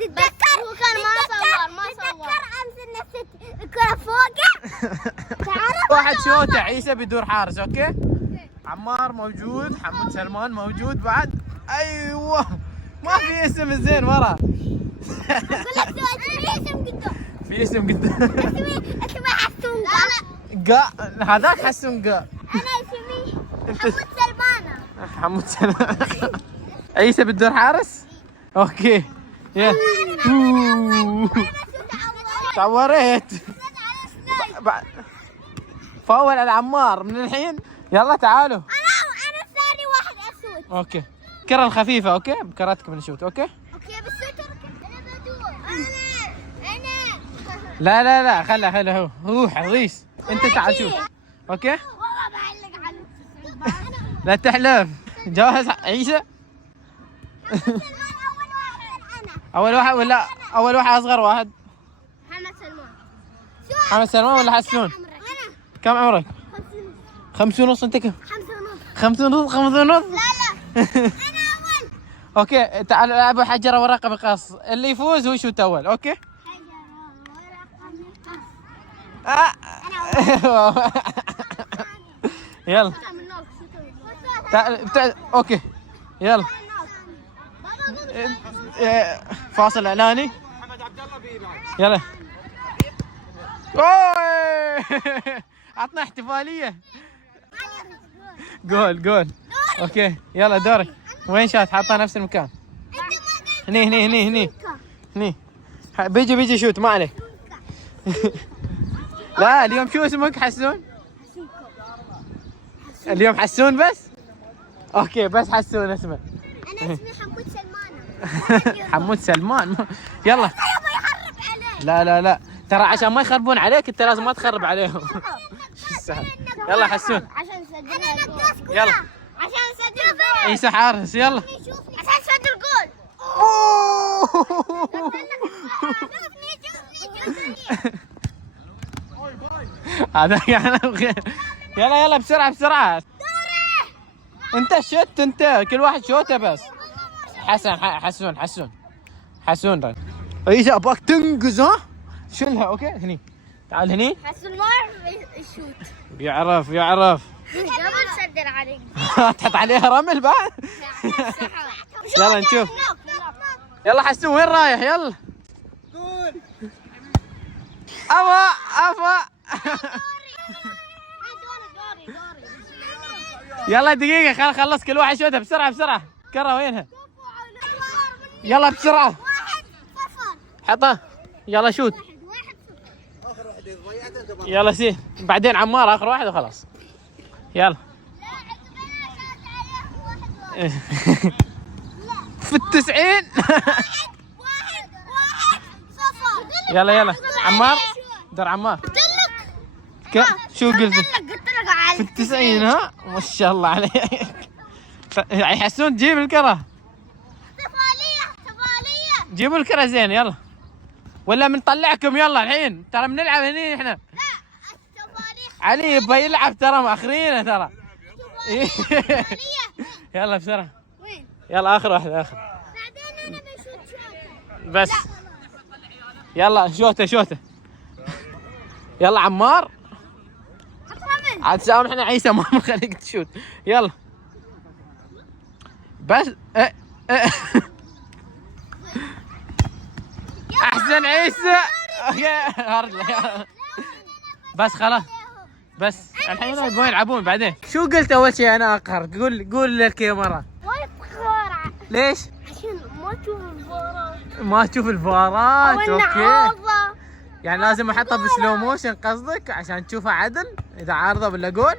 تتذكر هو كان ما صور تتذكر امس نفس الكرة فوقه. تعرف واحد شوته عيسى بيدور حارس. اوكي عمار موجود، حمود سلمان موجود بعد. ايوه ما في اسم الزين ورا. اقول لك في اسم قدام. في اسم قدام. اسمه حسون. قا هذاك حسون قا. انا اسمي حمود سلمانة. حمود سلمان. عيسى بتدور حارس؟ اوكي يلا. تعورت. فاول على عمار من الحين. يلا تعالوا. انا ثاني واحد اسود. اوكي الكرة الخفيفة. اوكي بكرتكم نشوت. اوكي اوكي بالستر انا بدور. انا لا لا لا خله هو روح الريس. انت تعال شوف. اوكي والله بعلق على لا تحلف. جاهز عيسى؟ اول واحد ولا اول واحد اصغر واحد؟ محمد سلمان. محمد سلمان ولا حسون؟ كم عمرك؟ 5 ونص. انت كم؟ 5 ونص. 5 ونص. لا انا اول. اوكي تعالوا العبوا حجره ورقه بقص، اللي يفوز هو يشوت اول. اوكي يلا اوكي يلا فاصل اعلاني. يلا عطنا احتفاليه. جول. اوكي يلا دورك. وين شات؟ حاطها نفس المكان. هني بيجي شوت ما عليك. لا اليوم شو اسمك؟ حسون؟ اليوم حسون بس؟ اوكي بس حسون اسمه. انا اسمي حمود سلمان. حمود سلمان. يلا لا ترى عشان ما يخربون عليك انت لازم ما تخرب عليهم. يلا حسون عشان نسجل. يلا عشان نسجل جول. عيسى حارس. يلا عشان نسجل جول. هذا يعني يلا بسرعة. انت شت انت كل واحد شوته بس. حسون عيسى ابغاك تنقز. ها شيلها. اوكي هني تعال هني. حسون ما يشوت. يعرف قبل سدر عليك. تحط عليها رمل بعد. يلا نشوف. يلا حسون وين رايح؟ يلا افا. يلا دقيقة خل خلص كل واحد شوتها بسرعة. كرة وينها؟ يلا بسرعة حطها. يلا شوت. يلا سي بعدين عمار آخر واحد وخلاص. يلا في 90. يلا عمار دور عمار. شو قلت؟ في 90. ها ما شاء الله عليك. يحسون جيب الكرة. سفالية جيبوا الكرة زين. يلا ولا بنطلعكم. يلا الحين ترى بنلعب هني احنا. علي يبغى يلعب ترى مأخرينه ترى. يلا بسرعة. يلا آخر واحد بعدين انا بشوت بس. يلا شوته. يلا عمار عاد سامحنا عيسى ما بنخليك تشوت. يلا بس. احسن عيسى. بس خلاص بس الحين يبغون يلعبون بعدين. شو قلت اول شيء؟ انا اقهر. قول للكاميرا. ليش؟ عشان ما تشوف الفارات. ما تشوف الفارات. اوكي عارضة. يعني لازم احطها بسلو موشن قصدك عشان تشوفها عدل اذا عارضه ولا جول.